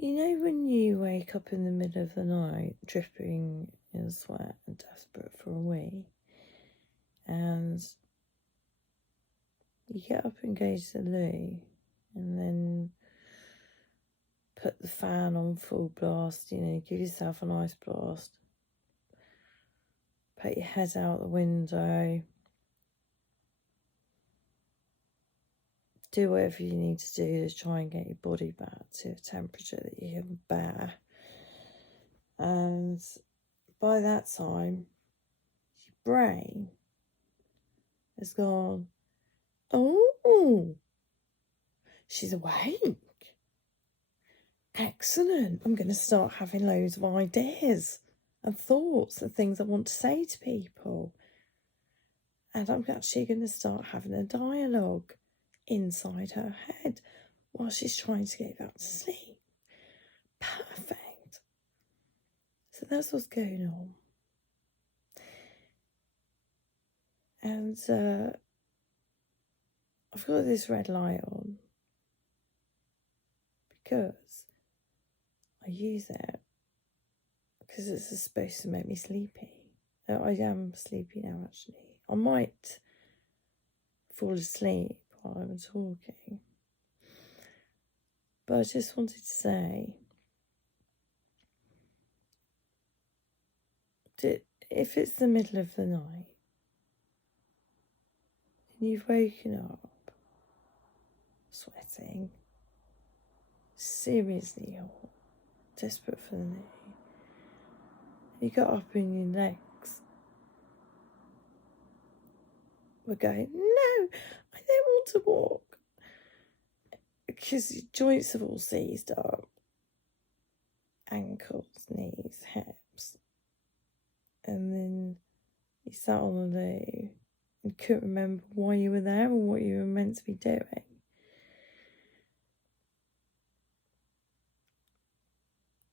You know when you wake up in the middle of the night, dripping in sweat and desperate for a wee, and you get up and go to the loo, and then put the fan on full blast, give yourself a nice blast, put your head out the window, do whatever you need to do to try and get your body back to a temperature that you can bear. And by that time, your brain has gone, oh, she's awake. Excellent. I'm going to start having loads of ideas and thoughts and things I want to say to people. And I'm actually going to start having a dialogue inside her head while she's trying to get back to sleep. Perfect. So that's what's going on. And I've got this red light on because I use it because it's supposed to make me sleepy. I am sleepy now, actually. I might fall asleep while I'm talking. But I just wanted to say that if it's the middle of the night and you've woken up sweating, seriously hot, desperate for the knee, you got up and your legs were going, no, I don't want to walk, because your joints have all seized up, ankles, knees, hips, and then you sat on the loo and couldn't remember why you were there or what you were meant to be doing.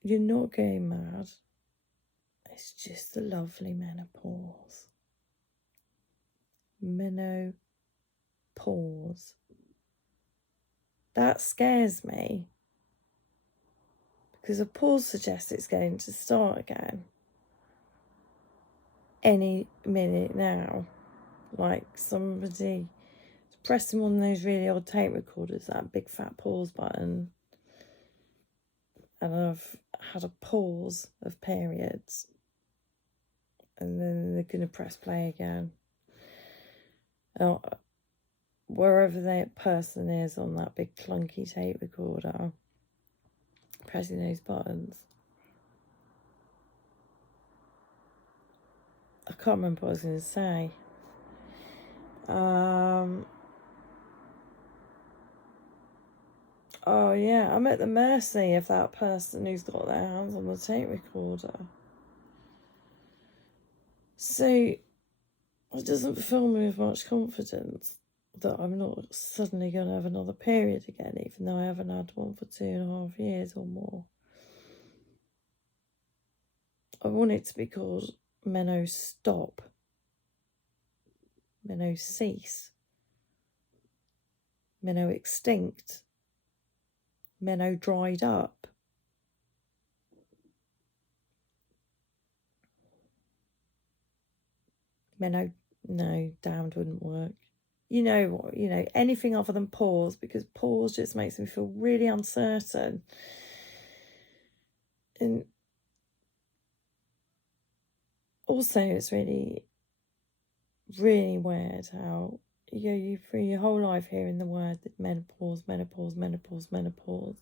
You're not going mad. It's just the lovely menopause. Menopause. That scares me because a pause suggests it's going to start again any minute now. Like somebody pressing one of those really old tape recorders, that big fat pause button, and I've had a pause of periods, and then they're going to press play again. Wherever that person is on that big clunky tape recorder, pressing those buttons. I can't remember what I was going to say. Oh yeah, I'm at the mercy of that person who's got their hands on the tape recorder. So it doesn't fill me with much confidence that I'm not suddenly going to have another period again, even though I haven't had one for 2.5 years or more. I want it to be called meno stop, meno cease, meno extinct, meno dried up. Meno, no, damned wouldn't work. You know what, anything other than pause, because pause just makes me feel really uncertain. And also it's really, really weird how you through your whole life hearing the word that menopause, menopause, menopause, menopause.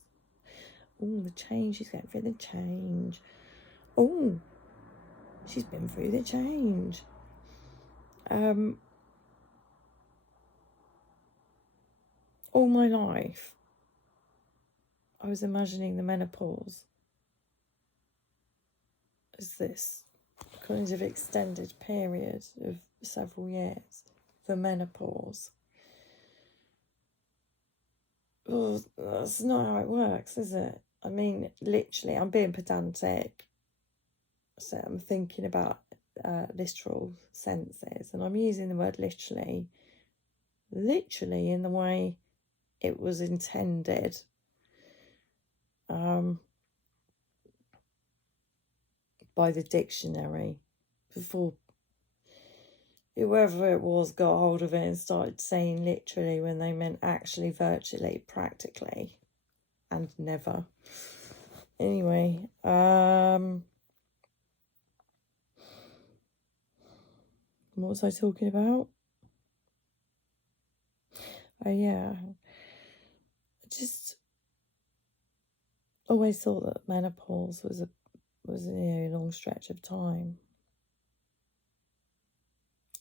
Oh, the change, she's getting through the change. Oh, she's been through the change. All my life, I was imagining the menopause as this kind of extended period of several years, the menopause. Well, that's not how it works, is it? I mean, literally, I'm being pedantic, so I'm thinking about literal senses, and I'm using the word literally in the way it was intended. by the dictionary before whoever it was got hold of it and started saying literally when they meant actually, virtually, practically, and never. Anyway, what was I talking about? Oh yeah, I just always thought that menopause was a long stretch of time,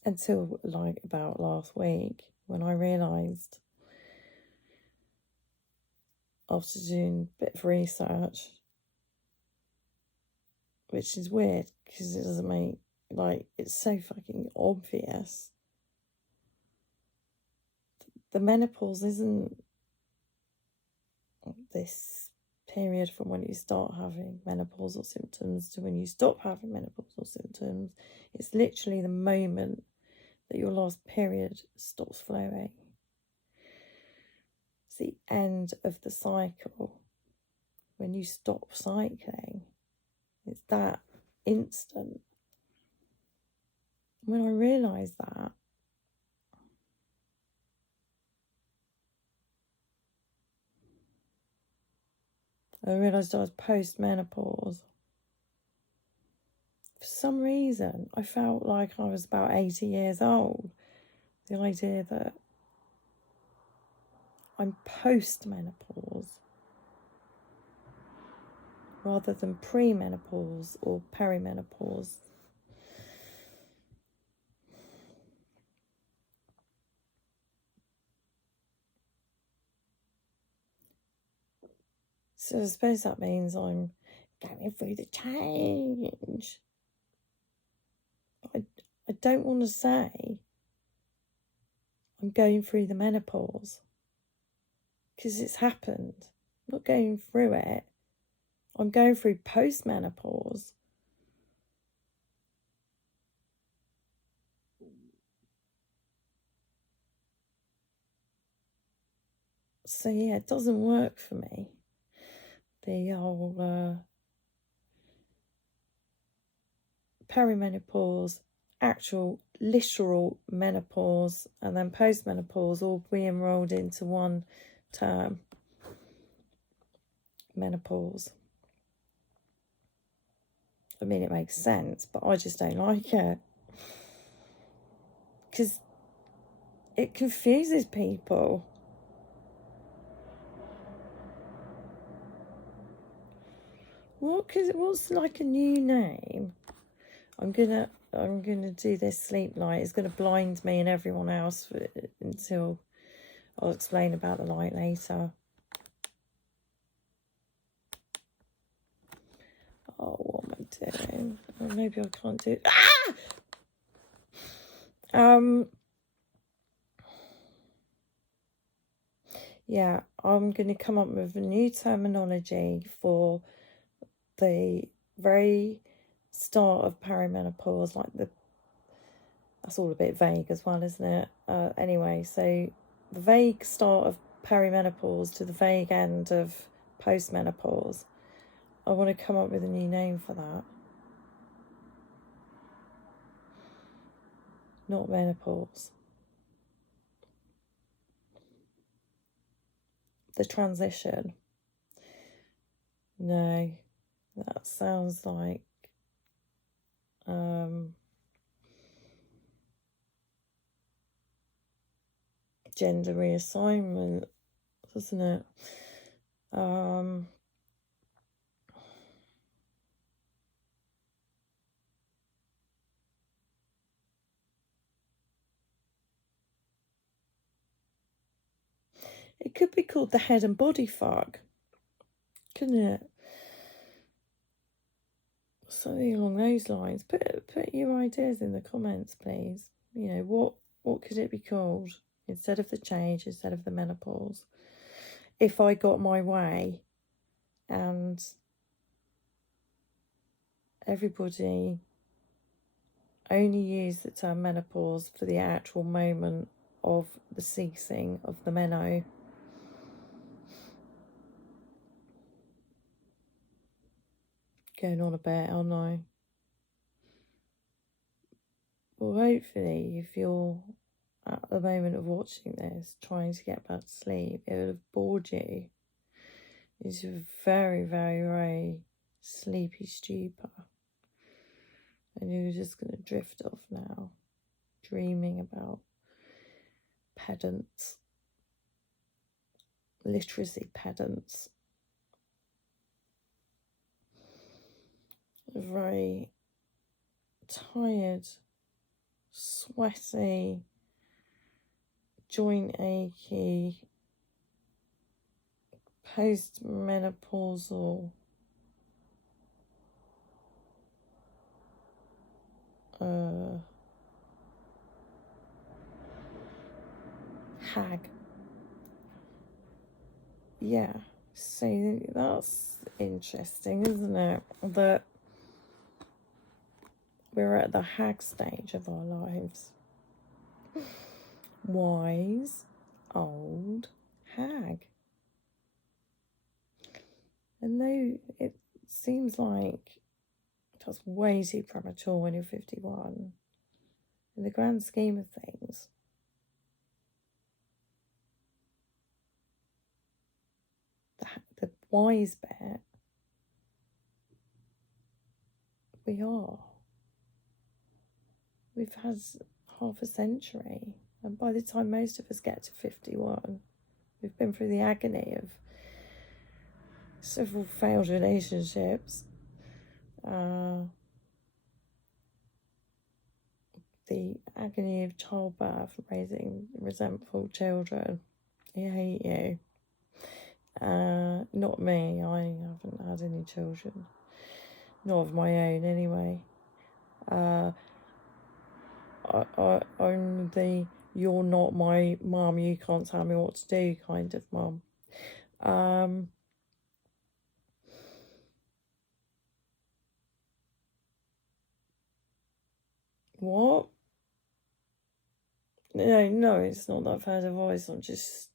until like about last week when I realised, after doing a bit of research, which is weird because it doesn't make, like, it's so fucking obvious. The menopause isn't this period from when you start having menopausal symptoms to when you stop having menopausal symptoms. It's literally the moment that your last period stops flowing. It's the end of the cycle. When you stop cycling, it's that instant. When I realised that, I realised I was post-menopause. For some reason, I felt like I was about 80 years old. The idea that I'm post-menopause rather than pre-menopause or perimenopause. So I suppose that means I'm going through the change. But I don't want to say I'm going through the menopause, because it's happened. I'm not going through it. I'm going through post-menopause. So yeah, it doesn't work for me. The whole perimenopause, actual literal menopause, and then post-menopause all re-enrolled into one term. Menopause. I mean, it makes sense, but I just don't like it. Because it confuses people. What's like a new name? I'm gonna do this sleep light. It's gonna blind me and everyone else until I'll explain about the light later. Oh, what am I doing? Oh, maybe I can't do it. Yeah, I'm going to come up with a new terminology for the very start of perimenopause, that's all a bit vague as well, isn't it? Anyway, so the vague start of perimenopause to the vague end of postmenopause. I want to come up with a new name for that. Not menopause. The transition. No, that sounds like gender reassignment, doesn't it? It could be called the head and body fuck, couldn't it? Something along those lines. Put your ideas in the comments, please. You know, what could it be called instead of the change, instead of the menopause? If I got my way and everybody only used the term menopause for the actual moment of the ceasing of the meno. Going on a bit, aren't I? Well, hopefully, if you're at the moment of watching this, trying to get back to sleep, it would have bored you into a very, very, very sleepy stupor. And you're just going to drift off now, dreaming about pedants, literacy pedants. Very tired, sweaty, joint achy, post-menopausal hag. Yeah, so that's interesting, isn't it? That we're at the hag stage of our lives. Wise, old hag. And though it seems like that's way too premature when you're 51, in the grand scheme of things, the wise bit, we are. We've had half a century, and by the time most of us get to 51, we've been through the agony of several failed relationships, the agony of childbirth, raising resentful children. I hate you. Not me, I haven't had any children. Not of my own, anyway. I'm the "you're not my mum, you can't tell me what to do" kind of mum. What? No, it's not that I've heard a voice. I'm just...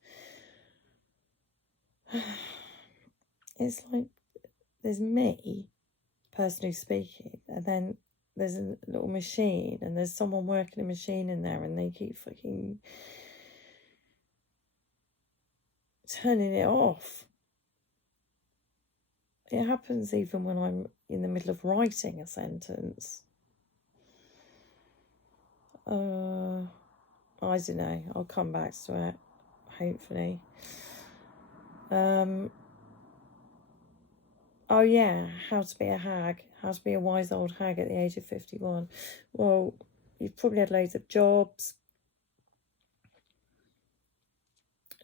It's like there's me, person who's speaking, and then there's a little machine, and there's someone working a machine in there, and they keep fucking turning it off. It happens even when I'm in the middle of writing a sentence. I don't know. I'll come back to it, hopefully. Oh yeah, how to be a hag, how to be a wise old hag at the age of 51. Well, you've probably had loads of jobs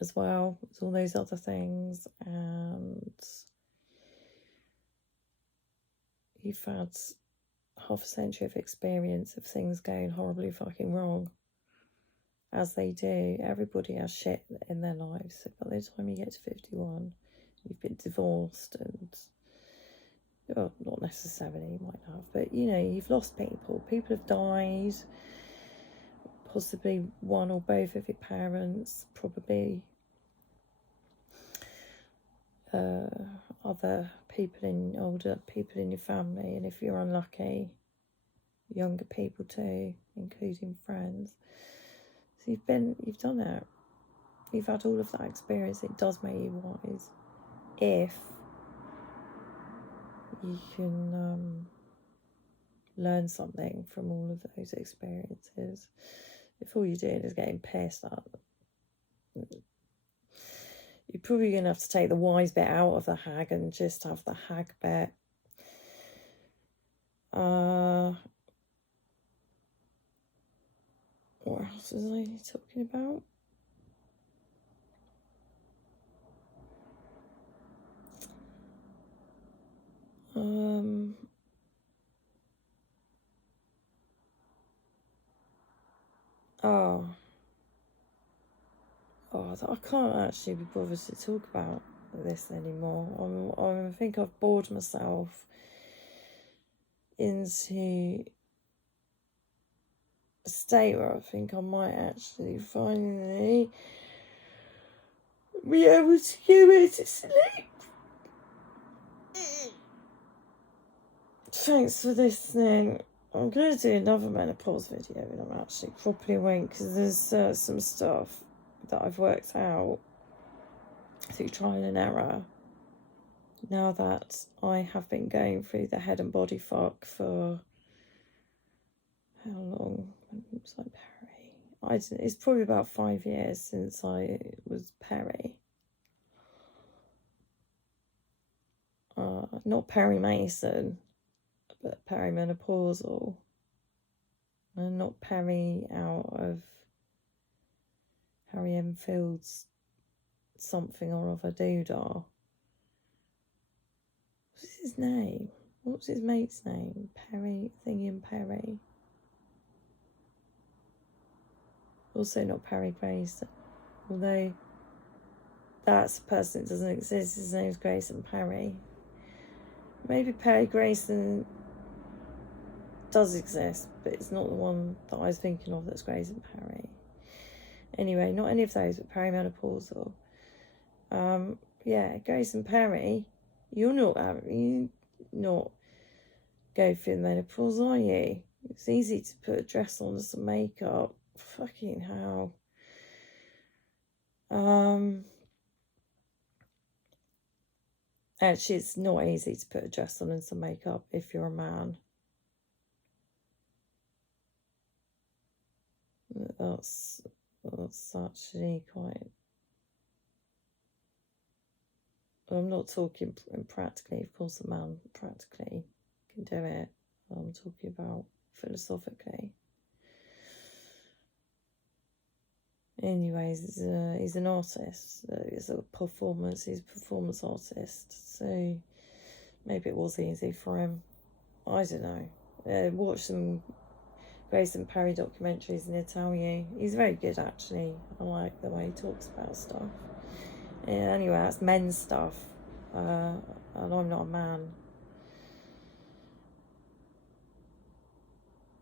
as well as all those other things, and you've had half a century of experience of things going horribly fucking wrong, as they do. Everybody has shit in their lives. So by the time you get to 51, you've been divorced, and well, not necessarily, you might have, but you've lost people have died, possibly one or both of your parents, probably other people, older people in your family, and if you're unlucky, younger people too, including friends. So you've done it. You've had all of that experience. It does make you wise if you can learn something from all of those experiences. If all you're doing is getting pissed at, you're probably going to have to take the wise bit out of the hag and just have the hag bit. What else was I talking about? I can't actually be bothered to talk about this anymore. I think I've bored myself into a state where I think I might actually finally be able to go back to sleep. Thanks for listening. I'm going to do another menopause video when I'm actually properly awake, because there's some stuff that I've worked out through trial and error now that I have been going through the head and body fuck for how long? When was I peri? It's probably about 5 years since I was peri. Not peri-Mason, but perimenopausal. And not peri out of Harry Enfield's something or other doodah. What's his name? What was his mate's name? Perry, thingy and Perry. Also not Perry Grayson. Although that's a person that doesn't exist. His name's Grayson Perry. Maybe Perry Grayson does exist, but it's not the one that I was thinking of that's Grayson Perry. Anyway, not any of those, but perimenopausal. Yeah, Grayson Perry, you're not go through the menopause, are you? It's easy to put a dress on and some makeup. Fucking hell. Actually, it's not easy to put a dress on and some makeup if you're a man. That's actually quite... I'm not talking practically. Of course, a man practically can do it. I'm talking about philosophically. Anyways, he's an artist. He's a performance artist. So maybe it was easy for him. I don't know. Watch some Grayson Perry documentaries and he'll tell you. He's very good, actually. I like the way he talks about stuff. Yeah, anyway, that's men's stuff. And I'm not a man.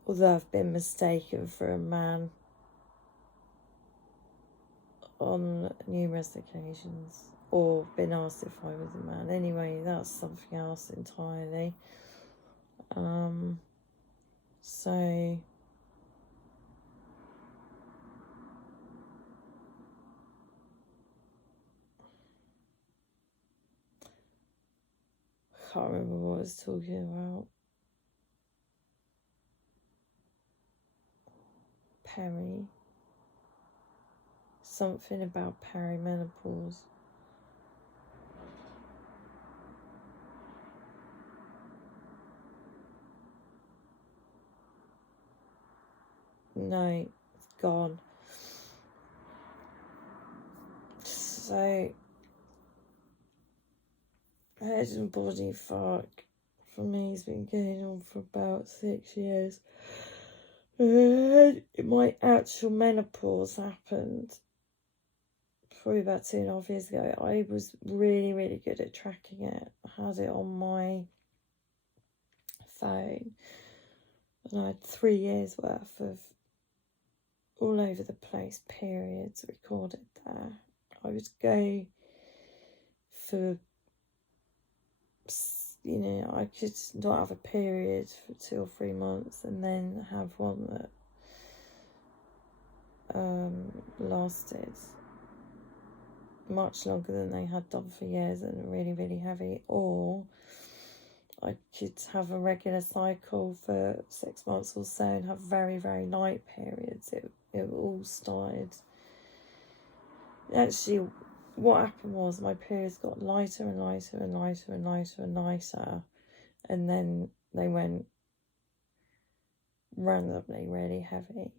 Although I've been mistaken for a man on numerous occasions, or been asked if I was a man. Anyway, that's something else entirely. So I can't remember what I was talking about. Something about perimenopause. No, it's gone. So, head and body fuck for me has been going on for about 6 years. My actual menopause happened probably about 2.5 years ago. I was really, really good at tracking it. I had it on my phone, and I had 3 years worth of all over the place periods recorded there. I would go for, I could not have a period for 2 or 3 months and then have one that lasted much longer than they had done for years and really, really heavy. Or I could have a regular cycle for 6 months or so and have very, very light periods. It all started... Actually, what happened was my periods got lighter and lighter and lighter and lighter and lighter, and then they went randomly really heavy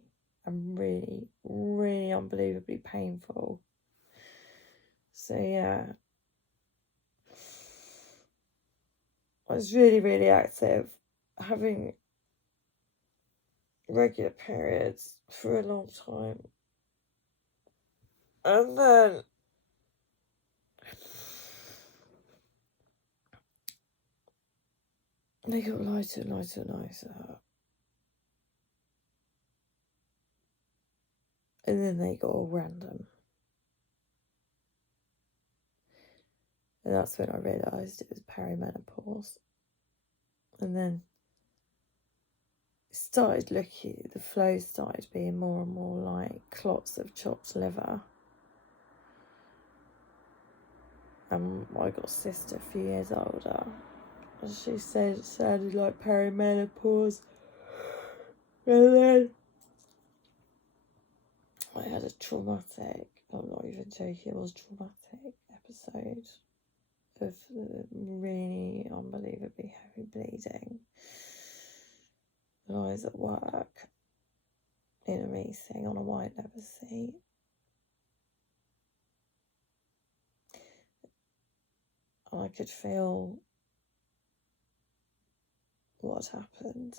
and really, really unbelievably painful. So yeah, I was really, really active, having regular periods for a long time. And then they got lighter and lighter and lighter. And then they got all random. And that's when I realised it was perimenopause. And then the flow started being more and more like clots of chopped liver. And I got a sister a few years older, and she said it sounded like perimenopause. And then I had a traumatic, I'm not even joking, it was a traumatic episode of really unbelievably heavy bleeding. And I was at work in a meeting on a white leather seat. And I could feel what happened,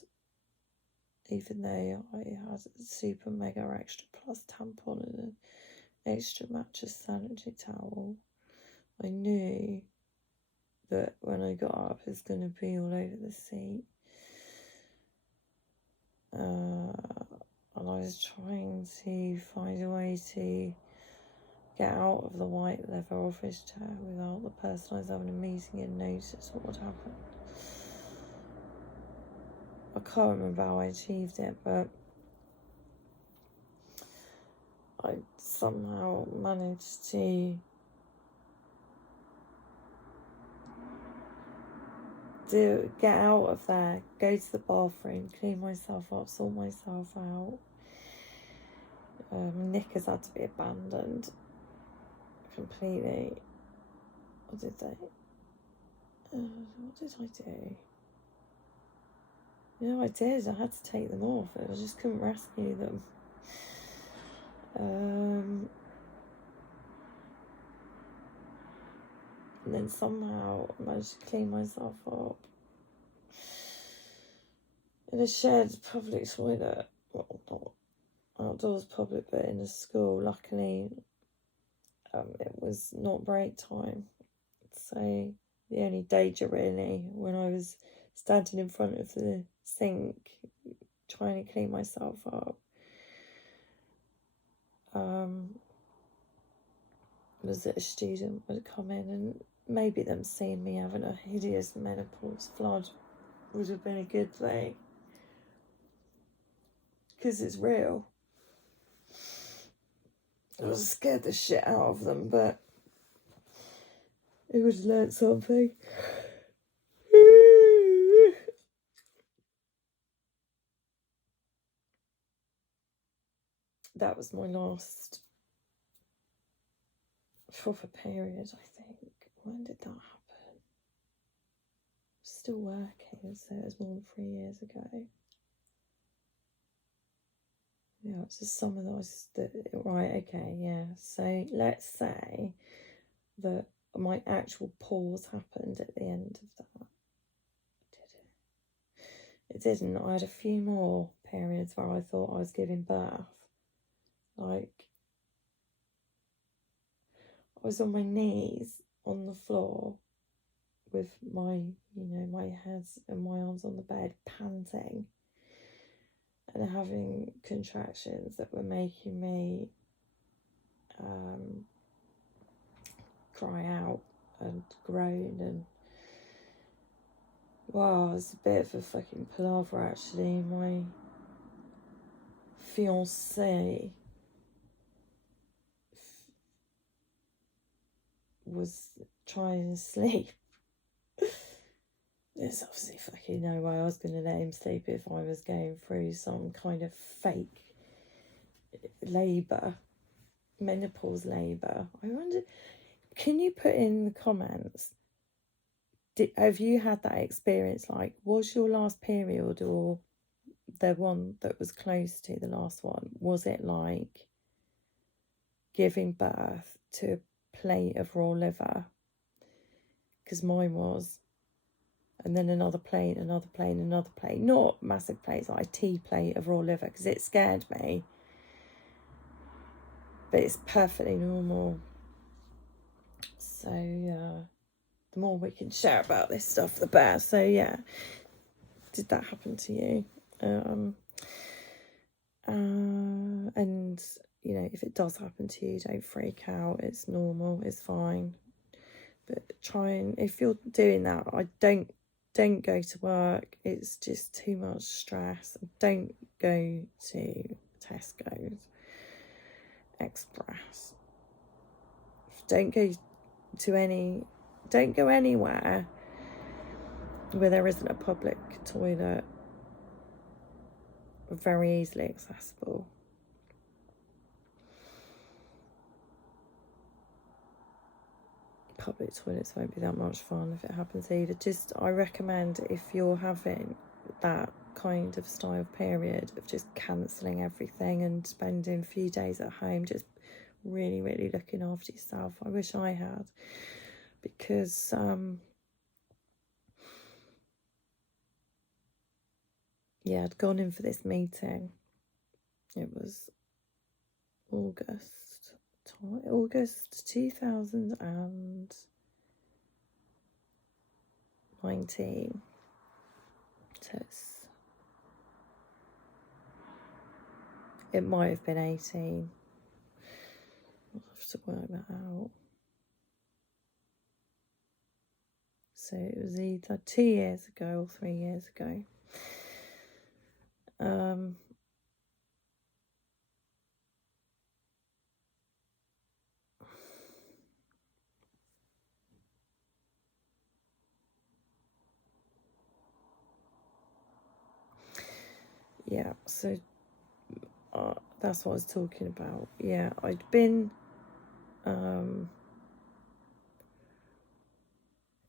even though I had a super mega extra plus tampon and an extra mattress sanitary towel. I knew that when I got up it was going to be all over the seat. And I was trying to find a way to get out of the white leather office chair without the person I was having a meeting in notice what would happen. I can't remember how I achieved it, but I somehow managed to get out of there, go to the bathroom, clean myself up, sort myself out. Knickers had to be abandoned completely. What did I do? Yeah, I did. I had to take them off. I just couldn't rescue them. And then somehow I managed to clean myself up in a shared public toilet. Well, not outdoors public, but in a school. Luckily, it was not break time. So the only danger really, when I was standing in front of the sink trying to clean myself up, was that a student would come in, and maybe them seeing me having a hideous menopause flood would have been a good thing, because it's real. I was scared the shit out of them, but it would have learnt something. That was my last proper period, I think. When did that happen? Still working, so it was more than 3 years ago. Yeah, it's the summer right, okay, yeah. So let's say that my actual pause happened at the end of that. Did it? It didn't. I had a few more periods where I thought I was giving birth. Like, I was on my knees on the floor with my head and my arms on the bed, panting and having contractions that were making me cry out and groan, and wow, it's a bit of a fucking palaver actually. My fiancé was trying to sleep. There's obviously fucking no way I was going to let him sleep if I was going through some kind of fake labour, menopause labour. I wonder, can you put in the comments, have you had that experience? Like, was your last period, or the one that was close to the last one, was it like giving birth to a plate of raw liver? Because mine was. And then another plate, another plate, another plate. Not massive plates, like a tea plate of raw liver, because it scared me. But it's perfectly normal. So, the more we can share about this stuff, the better. So, yeah. Did that happen to you? And, if it does happen to you, don't freak out. It's normal. It's fine. But if you're doing that, I don't don't go to work. It's just too much stress. Don't go to Tesco's Express. Don't go anywhere where there isn't a public toilet very easily accessible. Public toilets won't be that much fun if it happens either. Just, I recommend, if you're having that kind of style period of just cancelling everything and spending a few days at home, just really, really looking after yourself. I wish I had, because yeah, I'd gone in for this meeting. It was August 2019. So it might have been 18. I'll have to work that out. So it was either 2 years ago or 3 years ago. Yeah, so that's what I was talking about. Yeah, I'd been for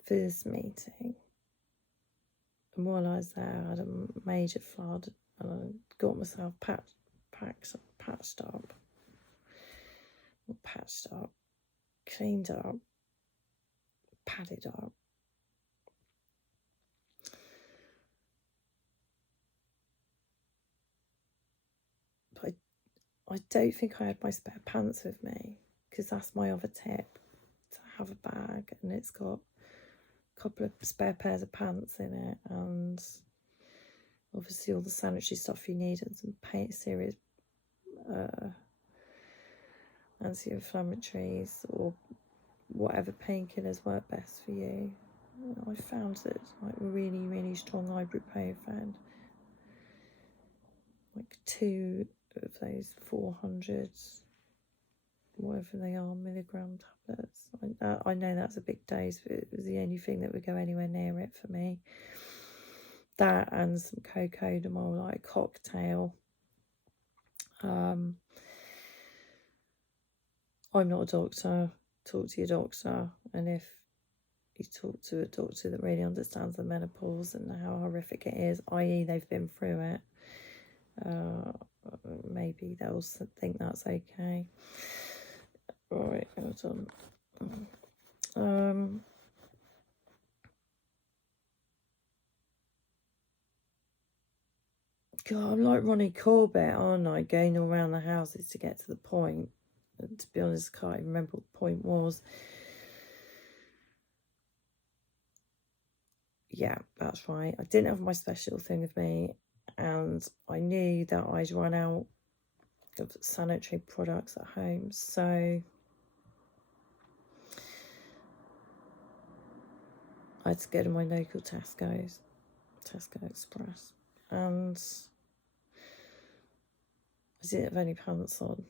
this meeting, and while I was there, I had a major flood, and I got myself patched up, cleaned up, padded up. But I don't think I had my spare pants with me, because that's my other tip, to have a bag, and it's got a couple of spare pairs of pants in it, and obviously all the sanitary stuff you need, and some serious anti-inflammatories or whatever painkillers work best for you. I found that like really, really strong ibuprofen, like 2 of those 400 whatever they are milligram tablets. I know that's a big dose, but it was the only thing that would go anywhere near it for me. That and some cocodamol, like cocktail. I'm not a doctor. Talk to your doctor, and if you talk to a doctor that really understands the menopause and how horrific it is, i.e. they've been through it, maybe they'll think that's okay. Right, hold on. God, I'm like Ronnie Corbett, aren't I? Going all around the houses to get to the point. And to be honest, I can't even remember what the point was. Yeah, that's right. I didn't have my special thing with me, and I knew that I'd run out of sanitary products at home, so I had to go to my local Tesco Express, and I didn't have any pants on.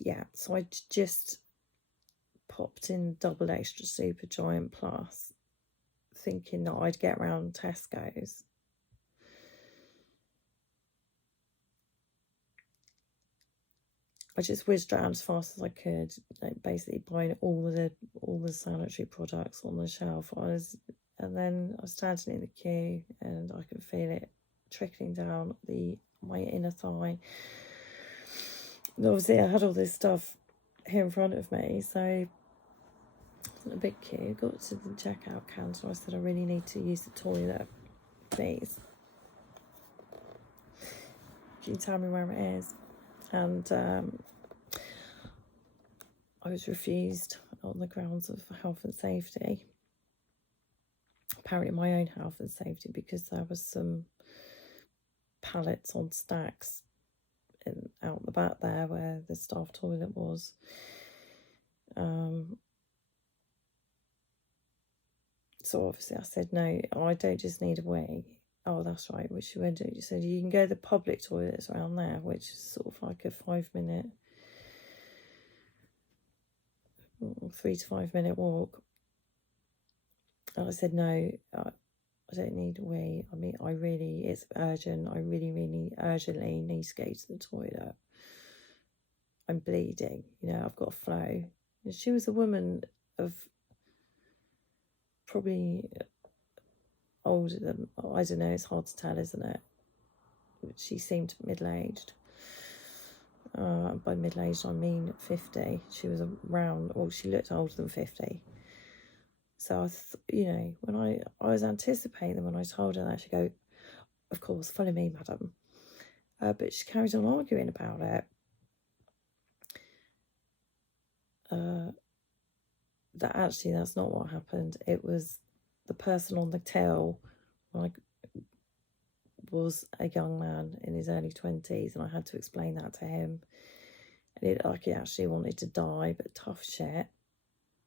Yeah, so I just popped in double extra super giant plus, thinking that I'd get around Tesco's. I just whizzed around as fast as I could, like basically buying all the sanitary products on the shelf. And then I was standing in the queue, and I could feel it trickling down my inner thigh. And obviously, I had all this stuff here in front of me, so a big queue. Got to the checkout counter. I said, I really need to use the toilet, please. Can you tell me where it is? And I was refused on the grounds of health and safety. Apparently my own health and safety, because there was some pallets on stacks out the back there where the staff toilet was. So obviously I said, no, I don't just need a wee. Oh, that's right, which she went to. She said, you can go to the public toilets around there, which is sort of like a 5-minute, 3 to 5 minute walk. And I said, no, I don't need a wee. I mean, it's urgent. I really, really urgently need to go to the toilet. I'm bleeding, I've got a flow. And she was a woman of probably older than, I don't know, it's hard to tell, isn't it? She seemed middle-aged. By middle-aged, I mean 50. She was around, or she looked older than 50. So, when I was anticipating when I told her that, she'd go, of course, follow me, madam. But she carried on arguing about it. That's not what happened. It was the person on the till, was a young man in his early 20s, and I had to explain that to him. And he actually wanted to die, but tough shit.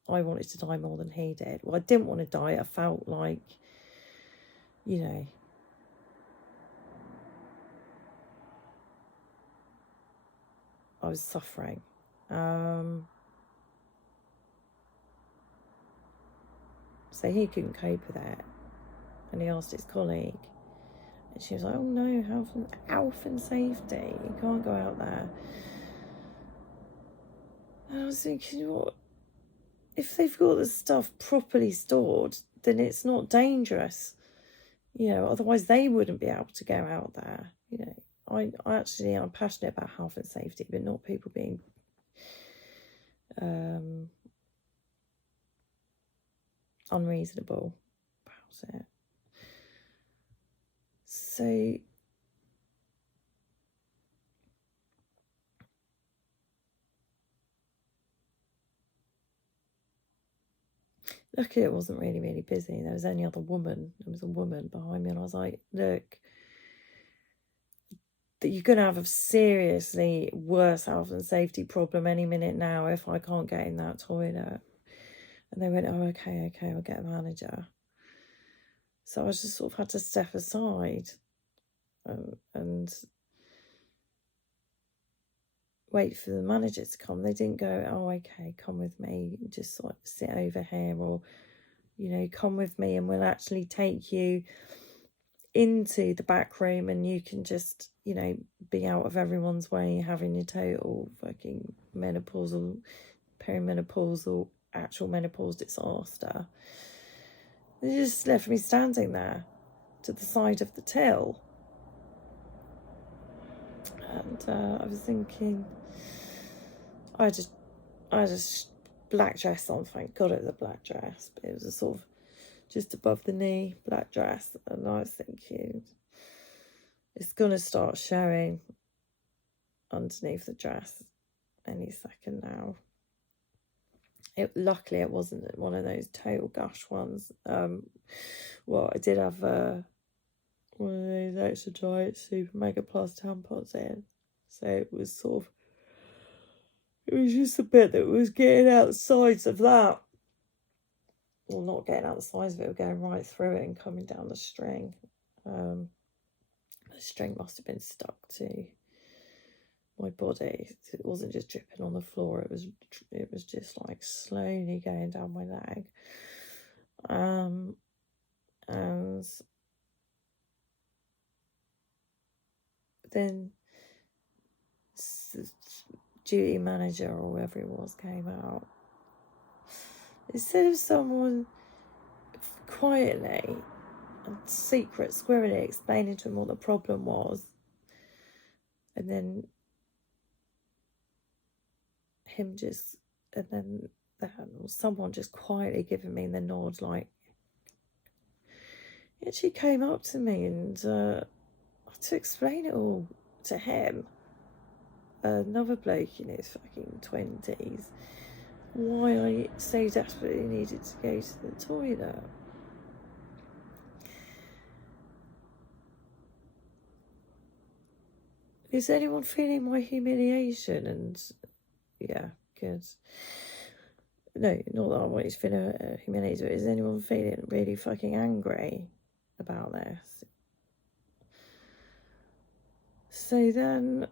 I wanted to die more than he did. Well, I didn't want to die. I felt like, I was suffering. So he couldn't cope with it. And he asked his colleague. And she was like, oh no, health and safety. You can't go out there. And I was thinking, what? If they've got the stuff properly stored, then it's not dangerous. Otherwise they wouldn't be able to go out there. I'm passionate about health and safety, but not people being unreasonable about it. So luckily it wasn't really, really busy. There was only other woman. There was a woman behind me, and I was like, look, that you're going to have a seriously worse health and safety problem any minute now if I can't get in that toilet. And they went, oh, okay, I'll get a manager. So I just sort of had to step aside and wait for the manager to come. They didn't go, oh, okay, come with me, just sort of sit over here, or, come with me and we'll actually take you into the back room and you can just, be out of everyone's way having your total fucking menopausal, perimenopausal, actual menopause disaster. They just left me standing there to the side of the till. And I was thinking, I had a black dress on, thank God it was a black dress, but it was a sort of just above the knee black dress. And I was thinking, it's going to start showing underneath the dress any second now. Luckily, it wasn't one of those total gush ones. I did have one of those extra dry super mega plus tampons in, so it was just a bit that was getting out the sides of that. Well, not getting out the sides of it, going right through it and coming down the string. The string must have been stuck to my body. It wasn't just dripping on the floor. It was just like slowly going down my leg. And then the duty manager or whoever it was came out. Instead of someone quietly and squirrelly explaining to him what the problem was, and then someone just quietly giving me the nod, like, and she came up to me and to explain it all to him, another bloke in his fucking 20s, why I so desperately needed to go to the toilet. Is anyone feeling my humiliation? And yeah, good. No, not that I want you to feel humiliated, but is anyone feeling really fucking angry about this? So then,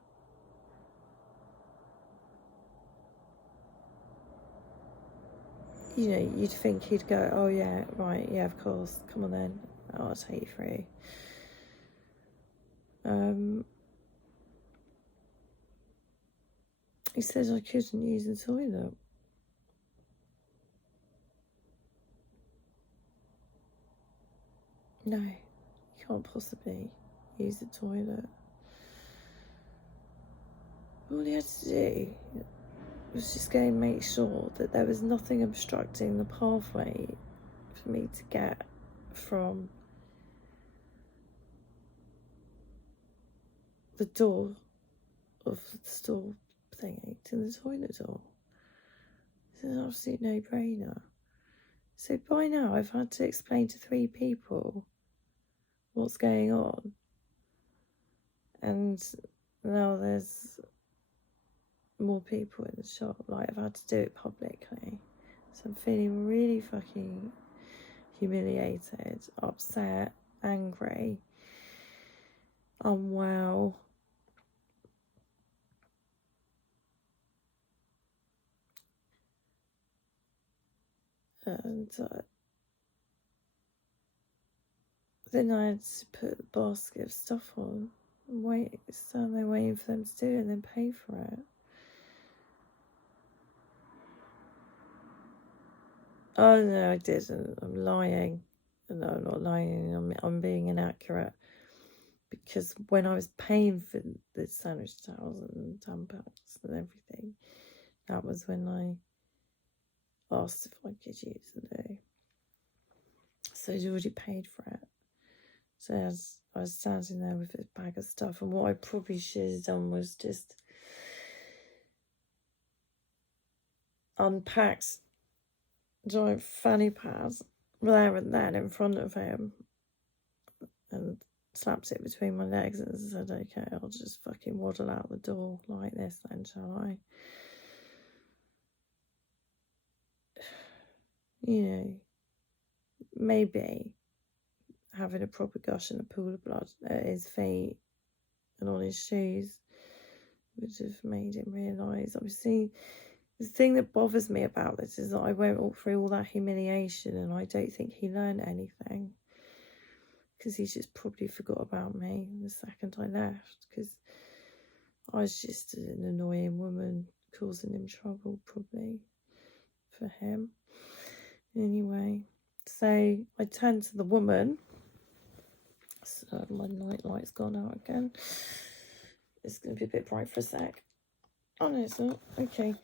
you know, you'd think he'd go, oh yeah, right, yeah, of course, come on then, I'll take you through. He says I couldn't use the toilet. No, you can't possibly use the toilet. All he had to do was just go and make sure that there was nothing obstructing the pathway for me to get from the door of the store thingy to the toilet door. It's an absolute no-brainer. So by now I've had to explain to 3 people what's going on, and now there's more people in the shop. Like, I've had to do it publicly, so I'm feeling really fucking humiliated, upset, angry, unwell. And then I had to put the basket of stuff on and stand there waiting for them to do it and then pay for it. Oh no, I didn't. I'm lying. No, I'm not lying. I'm being inaccurate. Because when I was paying for the sandwich towels and tampons and everything, that was when I asked if I could use the loo. So I'd already paid for it. So as I was standing there with this bag of stuff, and what I probably should have done was just unpacked giant fanny pads there and then in front of him and slapped it between my legs and said, okay, I'll just fucking waddle out the door like this then, shall I? You know, maybe having a proper gush and a pool of blood at his feet and on his shoes would have made him realise. Obviously, the thing that bothers me about this is that I went through all that humiliation and I don't think he learned anything, because he just probably forgot about me the second I left, because I was just an annoying woman causing him trouble, probably, for him. Anyway, so I turned to the woman. So my night light's gone out again. It's going to be a bit bright for a sec. Oh no, it's not. Okay.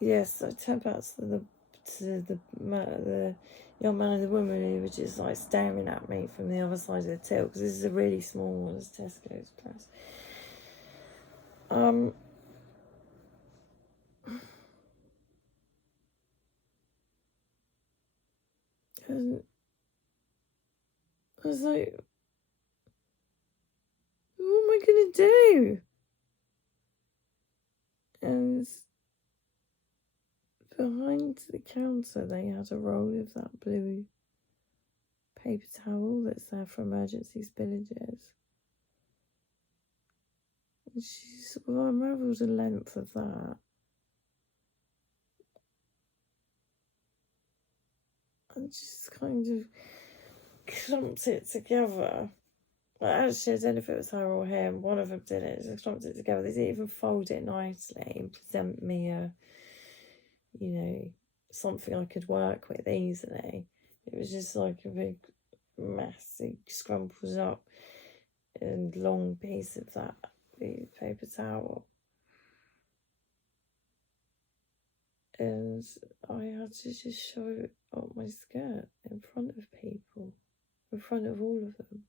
Yes, I turned back to the young man and the woman who were just like staring at me from the other side of the till, because this is a really small one, it's Tesco's press. And I was like, what am I gonna do? And behind the counter they had a roll of that blue paper towel that's there for emergency spillages. And she sort of unravelled the length of that. And just kind of clumped it together. Well, actually, I don't know if it was her or him. One of them did it. Just clumped it together. They didn't even fold it nicely and present me something I could work with easily. It was just like a big, massive, scrumpled up and long piece of that paper towel. And I had to just show it up my skirt in front of people, in front of all of them.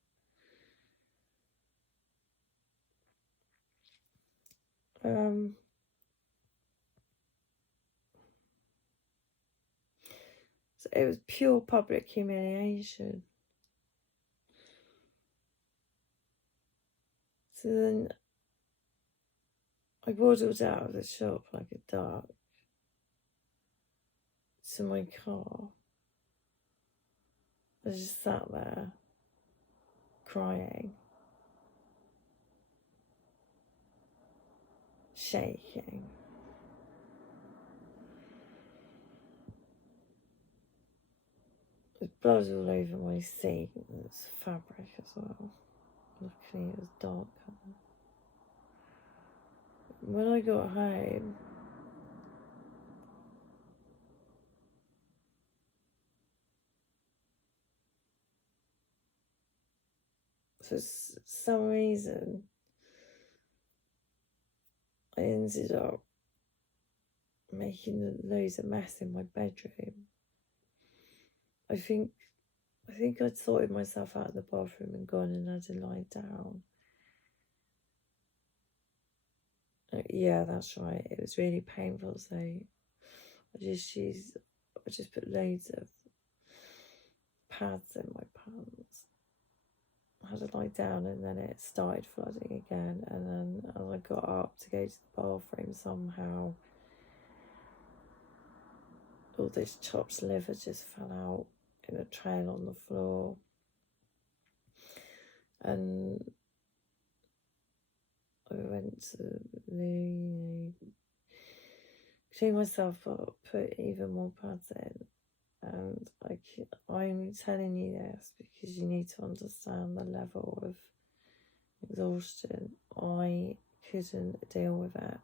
So it was pure public humiliation. So then I waddled out of the shop like a duck to my car. I just sat there crying, shaking. There's blood all over my seat. It's fabric as well. Luckily it was dark colour. When I got home, for some reason, I ended up making loads of mess in my bedroom. I think I'd sorted myself out of the bathroom and gone and had to lie down. Yeah, that's right. It was really painful, so I just put loads of pads in my pants. I had to lie down, and then it started flooding again. And then as I got up to go to the bathroom, somehow all this chopped liver just fell out in a trail on the floor. And I went to clean myself up, put even more pads in. And I'm telling you this because you need to understand the level of exhaustion. I couldn't deal with it.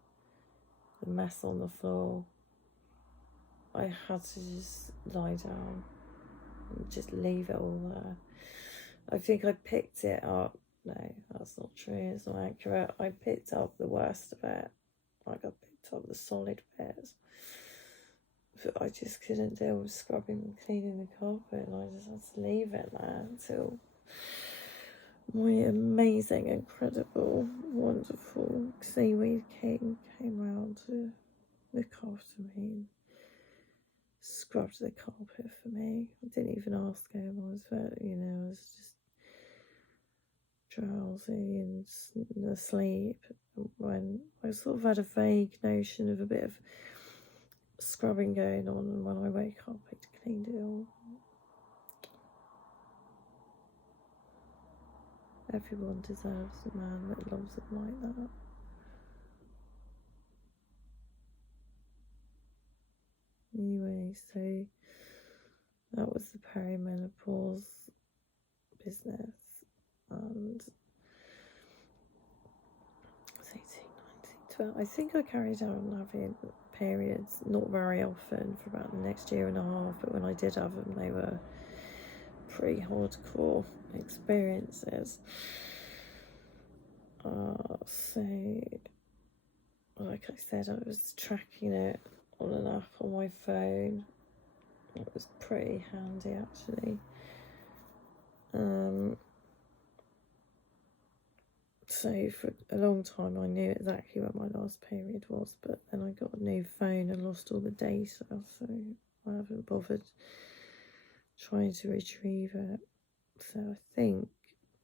The mess on the floor. I had to just lie down and just leave it all there. I think I picked it up. No, that's not true. It's not accurate. I picked up the worst of it. Like, I picked up the solid bits. But I just couldn't deal with scrubbing and cleaning the carpet, and I just had to leave it there until my amazing, incredible, wonderful seaweed king came round to look after me and scrubbed the carpet for me. I didn't even ask him. I was just drowsy and asleep when I sort of had a vague notion of a bit of scrubbing going on, and when I wake up I'd cleaned it all. Everyone deserves a man that loves them like that. Anyway, so that was the perimenopause business, and 18, 19, 12. I think I carried on having periods, not very often, for about the next year and a half, but when I did have them, they were pretty hardcore experiences. So, like I said, I was tracking it on an app on my phone. It was pretty handy, actually. So for a long time I knew exactly when my last period was, but then I got a new phone and lost all the data, so I haven't bothered trying to retrieve it. So I think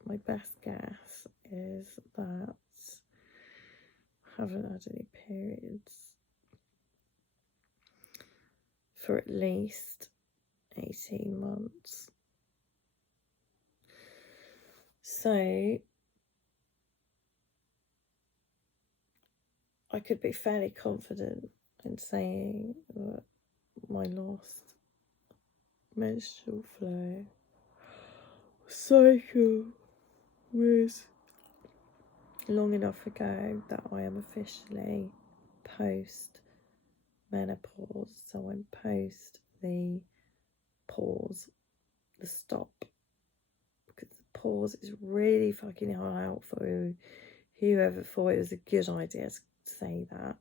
my best guess is that I haven't had any periods for at least 18 months. So I could be fairly confident in saying that my last menstrual flow cycle was long enough ago that I am officially post menopause. So I'm post the pause, the stop, because the pause is really fucking hard out for whoever thought it was a good idea to say that.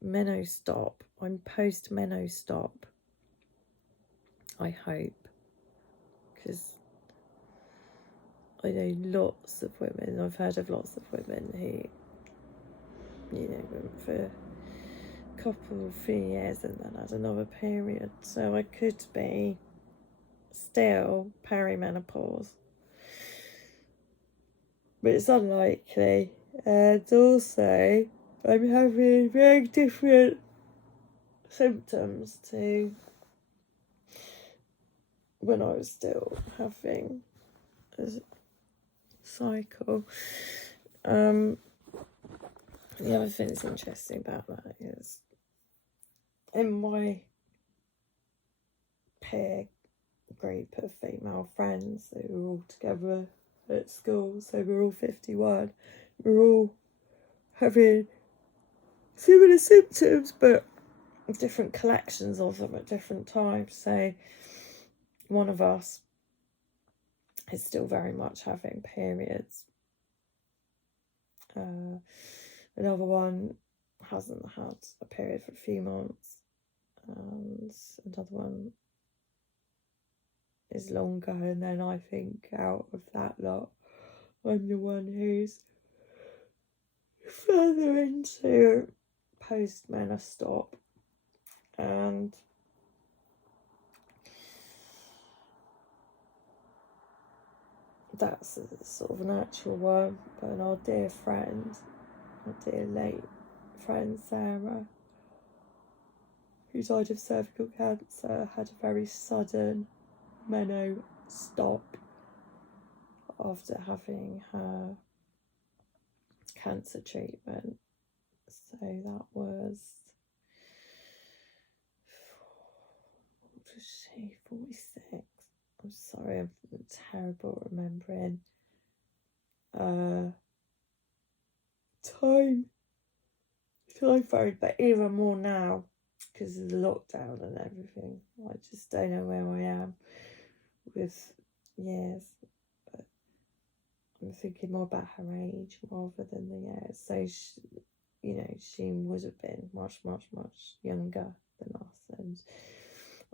Meno stop. I'm post meno stop, I hope, because I know lots of women, I've heard of lots of women who, went for a couple of few years and then had another period. So I could be still perimenopause. but it's unlikely. And also, I'm having very different symptoms to when I was still having a cycle. The other thing that's interesting about that is in my peer group of female friends who were all together at school, so we're all 51, we're all having similar symptoms but different collections of them at different times. So one of us is still very much having periods. Another one hasn't had a period for a few months, and another one is longer. And then I think out of that lot, I'm the one who's further into post-meno stop, and that's a sort of an actual one. But our dear friend, our dear late friend Sarah, who died of cervical cancer, had a very sudden meno stop after having her cancer treatment. So that was, what was she, 46? I'm sorry, I'm terrible at remembering time frame, but even more now because of the lockdown and everything. I just don't know where I am with years, but I'm thinking more about her age rather than the years. So she would have been much younger than us, and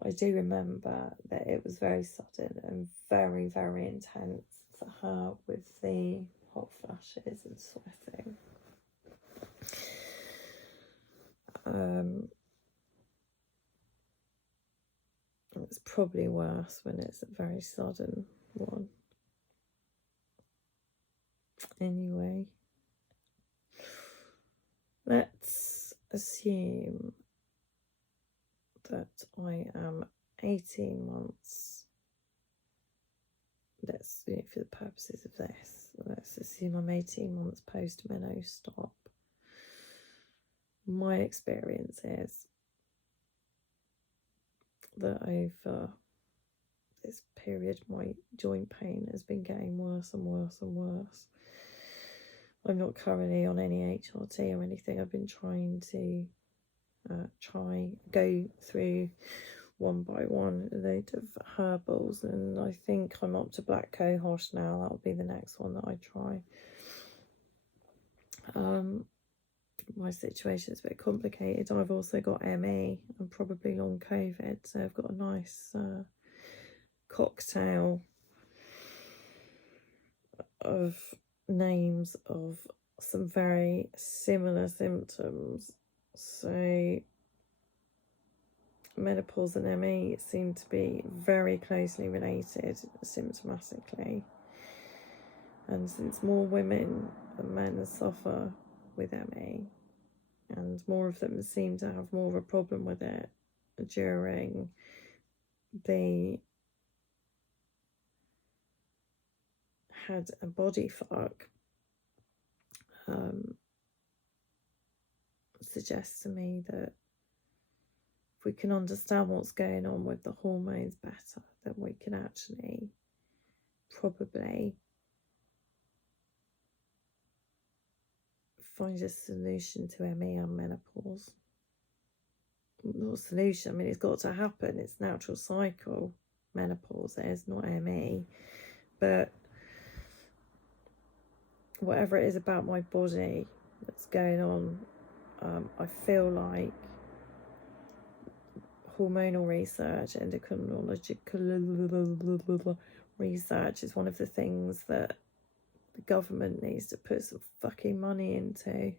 I do remember that it was very sudden and very, very intense for her with the hot flashes and sweating. It's probably worse when it's a very sudden one. Anyway, let's assume that I am 18 months. Let's, for the purposes of this, let's assume I'm 18 months post-meno stop. My experience is that over this period, my joint pain has been getting worse and worse and worse. I'm not currently on any HRT or anything. I've been trying to go through one by one a load of herbals, and I think I'm up to black cohosh now. That'll be the next one that I try. My situation is a bit complicated. I've also got ME and probably long COVID, so I've got a nice cocktail of names of some very similar symptoms. So menopause and ME seem to be very closely related symptomatically, and since more women than men suffer with ME, and more of them seem to have more of a problem with it during the had a body fuck, suggests to me that if we can understand what's going on with the hormones better, then we can actually probably find a solution to ME and menopause. Not a solution, I mean, it's got to happen. It's natural cycle, menopause is, not ME. But whatever it is about my body that's going on, I feel like hormonal research, endocrinological research is one of the things that the government needs to put some fucking money into.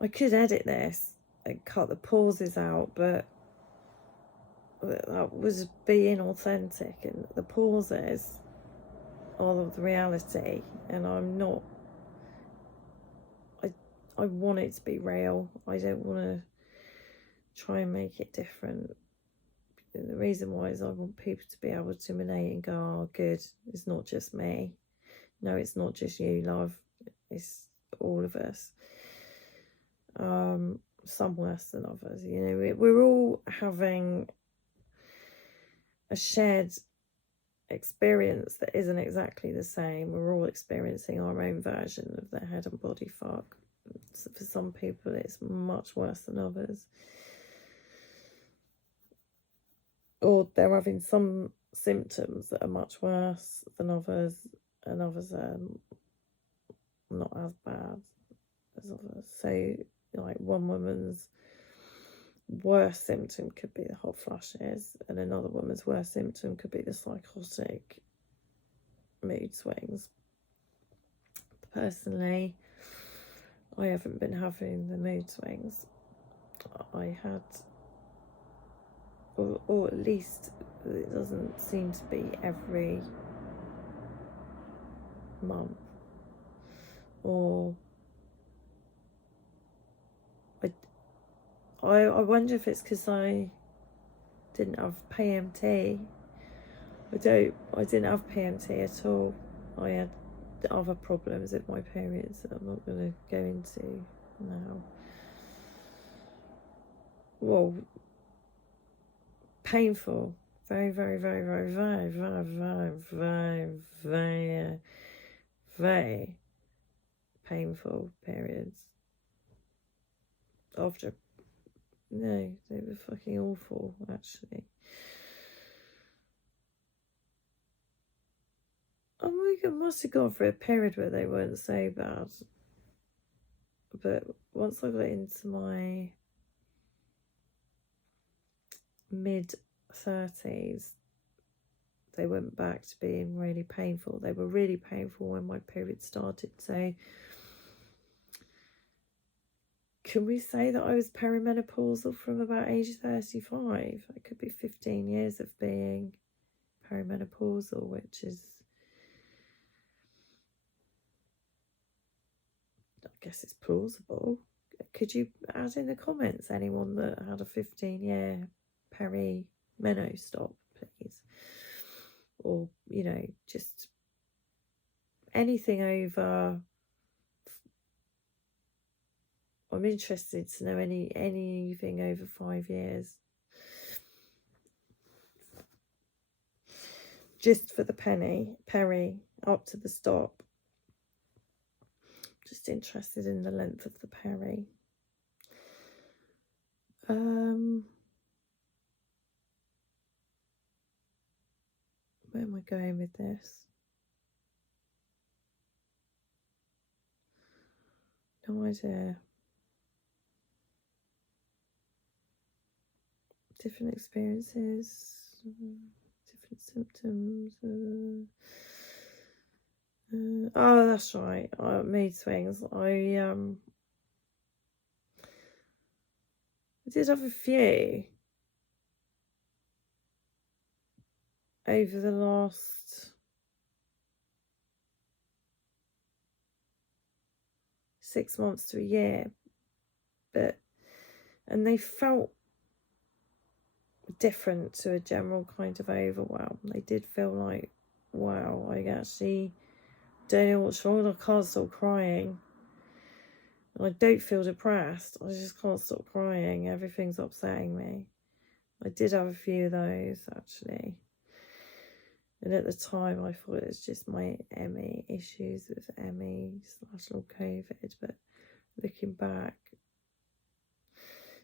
I could edit this and cut the pauses out, but that was being authentic, and the pauses are the reality, and I'm not. I want it to be real. I don't want to try and make it different. And the reason why is I want people to be able to relate and go, oh, good, it's not just me. No, it's not just you, love. It's all of us. Some worse than others. You know, we're all having a shared experience that isn't exactly the same. We're all experiencing our own version of the head and body fuck. So for some people, it's much worse than others. Or they're having some symptoms that are much worse than others, and others are not as bad as others. So, like, one woman's worst symptom could be the hot flushes, and another woman's worst symptom could be the psychotic mood swings. Personally, I haven't been having the mood swings. I had, or at least it doesn't seem to be every month, or I wonder if it's because I didn't have PMT. I didn't have PMT at all. I had other problems with my periods that I'm not going to go into now. Well, painful. Very, very, very, very, very, very, very, very, very, very painful periods. After, no, they were fucking awful, actually. Oh my god, must have gone through a period where they weren't so bad. But once I got into my mid-30s, they went back to being really painful. They were really painful when my period started. So can we say that I was perimenopausal from about age 35? It could be 15 years of being perimenopausal, which is, I guess it's plausible. Could you add in the comments anyone that had a 15-year peri-meno stop, please? Or, you know, just anything over. I'm interested to know anything over 5 years. Just for the peri, up to the stop. Just interested in the length of the peri. Where am I going with this? No idea. Different experiences, different symptoms. Oh, that's right. Mood swings. I did have a few over the last 6 months to a year, and they felt different to a general kind of overwhelm. They did feel like, wow, I actually don't know what's wrong. I can't stop crying. And I don't feel depressed. I just can't stop crying. Everything's upsetting me. I did have a few of those, actually. And at the time, I thought it was just my ME issues with ME/long COVID. But looking back,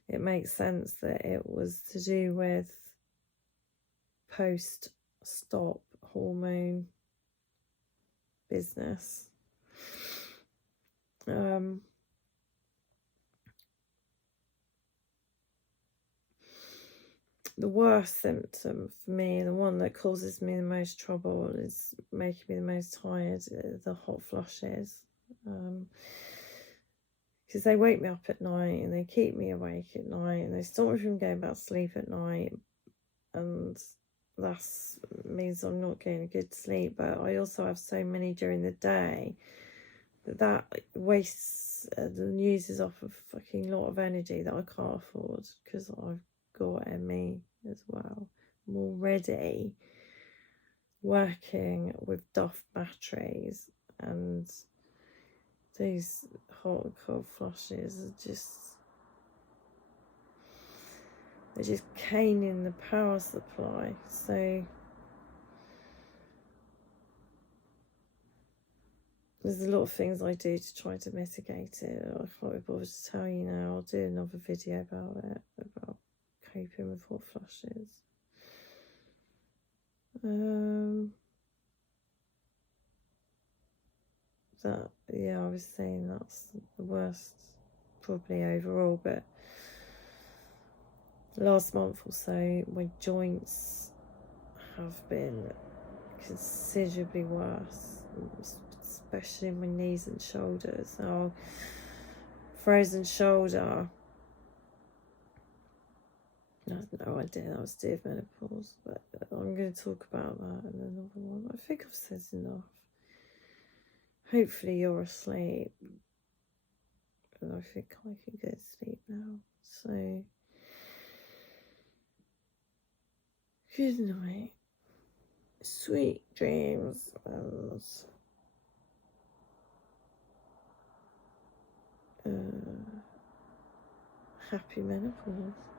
it makes sense that it was to do with post-stop hormone business. The worst symptom for me, the one that causes me the most trouble, is making me the most tired, the hot flushes. because they wake me up at night and they keep me awake at night and they stop me from going back to sleep at night, and that means I'm not getting a good sleep. But I also have so many during the day that wastes and uses off a fucking lot of energy that I can't afford, because I've got ME as well. I'm already working with Duff batteries, and these hot and cold flushes are they're just caning the power supply. So there's a lot of things I do to try to mitigate it. I can't be bothered to tell you now. I'll do another video about it, about coping with hot flushes. I was saying that's the worst probably overall, but last month or so my joints have been considerably worse, especially my knees and shoulders. Now, frozen shoulder, I have no idea that was due to menopause, but I'm going to talk about that in another one. I think I've said enough. Hopefully you're asleep, and I think I can go to sleep now. So, good night, sweet dreams, and happy menopause.